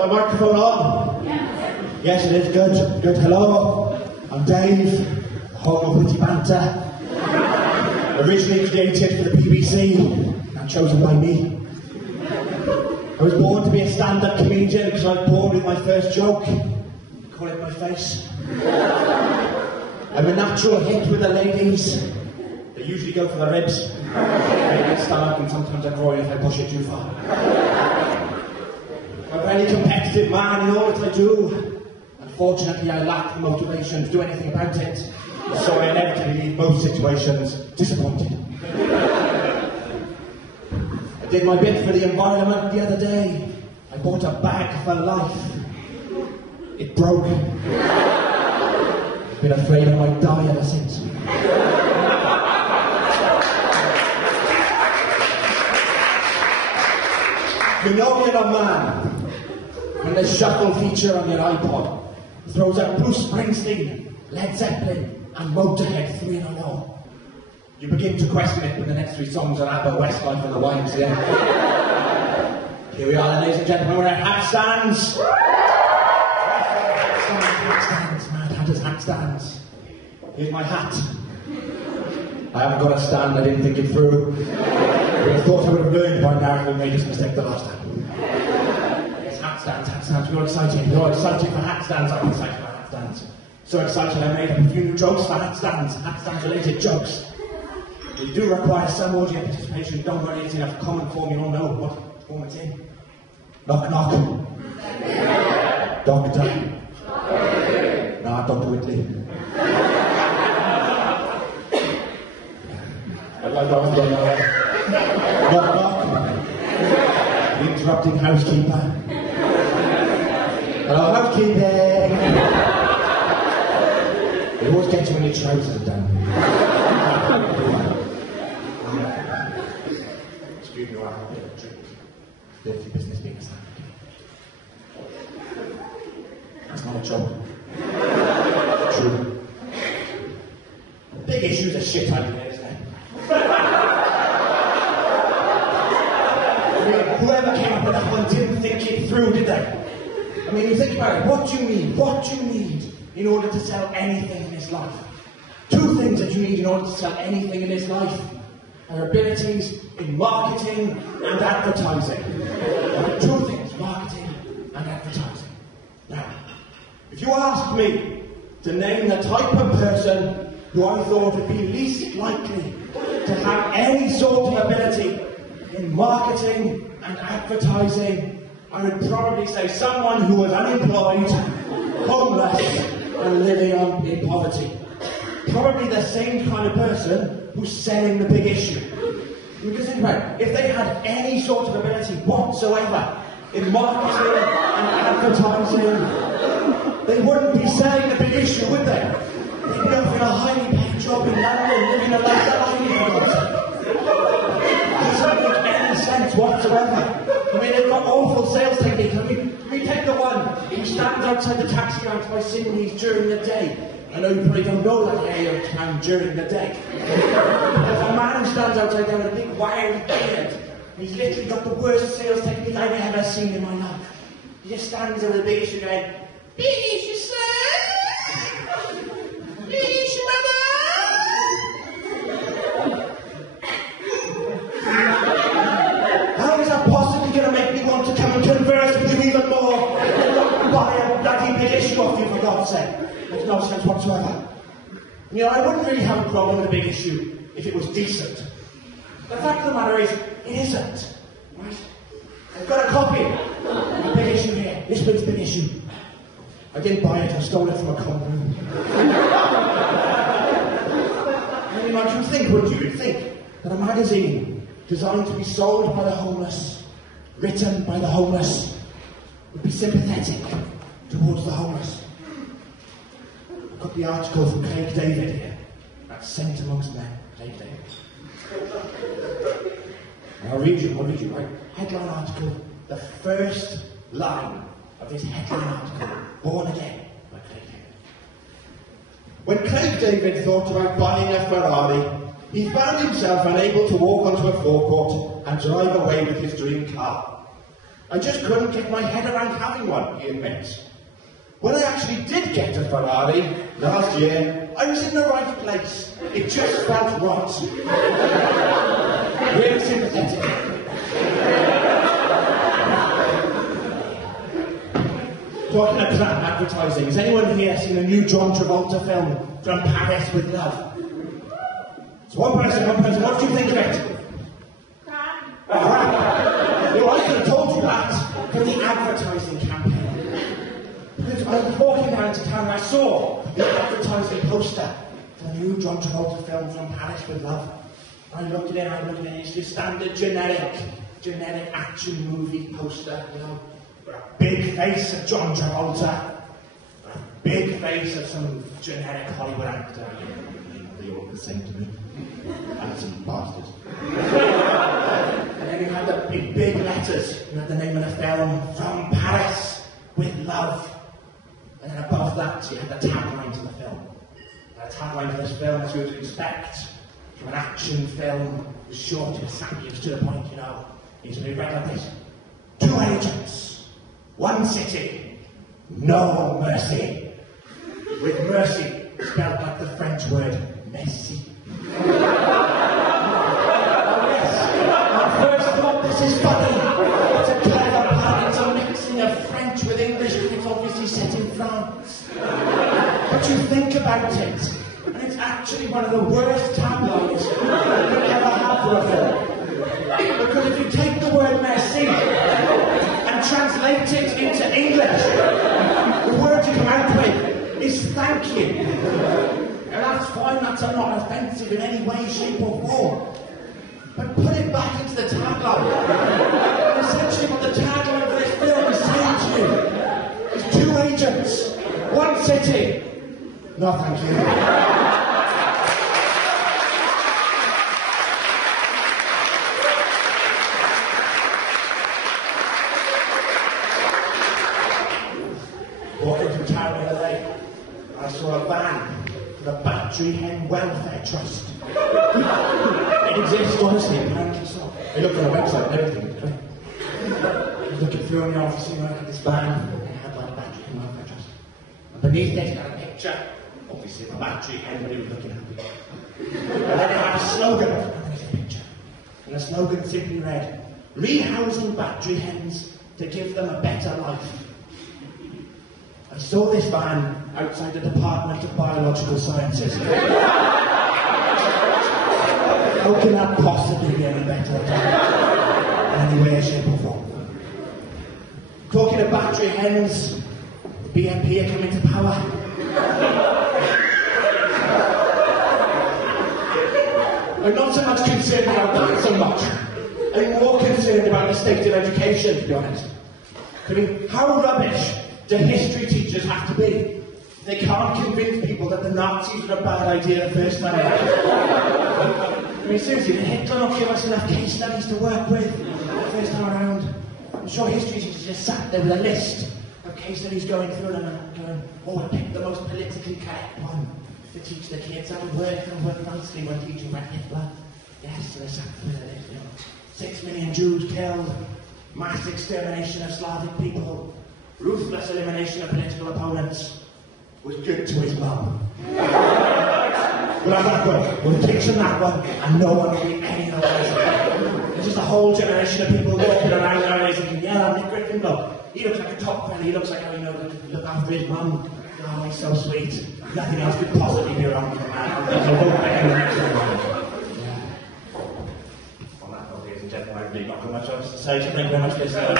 my microphone on? Yes, it is. Good. Good. Hello. I'm Dave, home of witty banter. Originally created for the BBC and chosen by me. I was born to be a stand-up comedian because I was born with my first joke. Call it my face. I'm a natural hit with the ladies. They usually go for the ribs. My stomach and sometimes I groin if I push it too far. I'm a very competitive man in all that I do. Unfortunately, I lack the motivation to do anything about it. So I inevitably leave most situations disappointed. I did my bit for the environment the other day. I bought a bag for life. It broke. I've been afraid I might die ever since. You know you're a man when the shuffle feature on your iPod throws out Bruce Springsteen, Led Zeppelin and Motorhead 3 in a row. You begin to question it when the next 3 songs are ABBA, Westlife and the YMCA. Here we are, ladies and gentlemen, we're at HATStands. HATStands, Mad Hatters HATStands. Here's my hat. I haven't got a stand, I didn't think it through. I thought I would have learned by now who made this mistake the last time. Yes, HATStands, we're excited. You're excited for HATStands, I'm excited for HATStands. So excited I made up a few new jokes for HATStands related jokes. They do require some audio participation, don't worry, it's enough common form, you all know what form it's in. Knock knock. Doctor. Nah, Dr. Whitley. Knock knock. The interrupting housekeeper. Hello, housekeeping. It always gets you when your trousers are done. Excuse me while I have a bit of a drink. Dirty business being a stand. That's not a joke. True. Big issues are shit idea, isn't it? I mean, whoever came up with that one didn't think it through, did they? I mean, you think about it, what do you need in order to sell anything in this life? 2 things that you need in order to sell anything in this life are abilities in marketing and advertising. 2 things, marketing and advertising. Now, if you asked me to name the type of person who I thought would be least likely to have any sort of ability in marketing and advertising, I would probably say someone who was unemployed, homeless, and living in poverty. Probably the same kind of person who's selling the big issue. Because think about it, if they had any sort of ability whatsoever in marketing and advertising, they wouldn't be selling the big issue, would they? They'd be offering a highly paid job in London, living a life that I need. It doesn't make any sense whatsoever. I mean, they've got awful sales techniques. I mean, we take the one who stands outside the taxi rank by Sydney's during the day. I know you probably don't know that area of town during the day. There's a man who stands outside there with a big wiry beard. He's literally got the worst sales technique I've ever seen in my life. He just stands there with a big issue going, "Big issue, sir! Big issue, madam!" How is that possibly going to make me want to come and converse with you even more? Buy a bloody big issue off you, for God's sake. Makes no sense whatsoever. You know, I wouldn't really have a problem with a big issue if it was decent. The fact of the matter is, it isn't. Right? I've got a copy of a big issue here. This week's big issue. I didn't buy it, I stole it from a common room. I mean, like, you'd think, wouldn't you? You'd think that a magazine designed to be sold by the homeless, written by the homeless, would be sympathetic towards the homeless. I've got the article from Craig David here. That's Saint Amongst Men, Craig David. I'll read you, right? Headline article, the first line of this headline article, Born Again, by Craig David. When Craig David thought about buying a Ferrari, he found himself unable to walk onto a forecourt and drive away with his dream car. I just couldn't get my head around having one, he admits. When I actually did get a Ferrari last year, I was in the right place. It just felt right. Really sympathetic. Talking of crap advertising, has anyone here seen a new John Travolta film, From Paris with Love? It's one person. What do you think of it? Crap. Well, I could have told you that from the advertising campaign. Because I was walking down to town and I saw the advertising poster for the new John Travolta film, From Paris with Love. I looked at it, it's your standard generic action movie poster, you know. A big face of John Travolta, a big face of some generic Hollywood actor. They all the same to me. Handsome bastard. And then you had the big letters. You had the name of the film, From Paris with Love. And then above that, you had the tagline to the film. The tagline to this film, as you would expect from an action film, was short, it was snappy, it was to the point, you know. It's going to be read like this: 2 agents. One city, no mercy. With mercy spelled like the French word merci. Yes, at first thought this is funny. It's a clever pun, it's a mixing of French with English, and it's obviously set in France. But you think about it, and it's actually one of the worst taglines you could ever have for a film. Because if you take the word merci, translate it into English, the word you come out with is thank you. And that's fine, that's not offensive in any way, shape or form. But put it back into the tagline. And essentially what the tagline for this film is saying to you is 2 agents, 1 city. No thank you. Walking through town the other day, I saw a van for the Battery Hen Welfare Trust. It exists, honestly, apparently so. I looked on the website and everything. I was looking through in the office, and I had this van, and it had like a Battery Hen Welfare Trust. And beneath it, it had a picture, obviously, of a battery hen, but he was looking happy. And then it had a slogan underneath the picture. And the slogan simply read, "Rehousing battery hens to give them a better life." I saw this van outside the Department of Biological Sciences. How can that possibly be any better in any way, shape or form? Talking of battery hens, the BNP are coming to power. I'm not so much concerned about that so much. I'm more concerned about the state of education, to be honest. I mean, how rubbish do history teachers have to be? They can't convince people that the Nazis were a bad idea the first time around. I mean, seriously, did Hitler not give us enough case studies to work with the first time around? I'm sure history teachers just sat there with a list of case studies going through them and going, oh, we picked the most politically correct one to teach the kids how to work and work nicely when teaching about Hitler. Yes, so they sat through the list, you know. 6 million Jews killed, mass extermination of Slavic people, ruthless elimination of political opponents, was good to his mum. We'll have that one, we'll teach them that one, and no one will be any other way. There's just a whole generation of people walking around nowadays thinking, yeah, Nick Griffin, look, he looks like a top fella, he looks like how he knows to look after his mum. Oh, he's so sweet. Nothing else could possibly be wrong with the man. So vote for him the next one. On that note, ladies and gentlemen, I've really not got much else to say, so thank you very much for listening.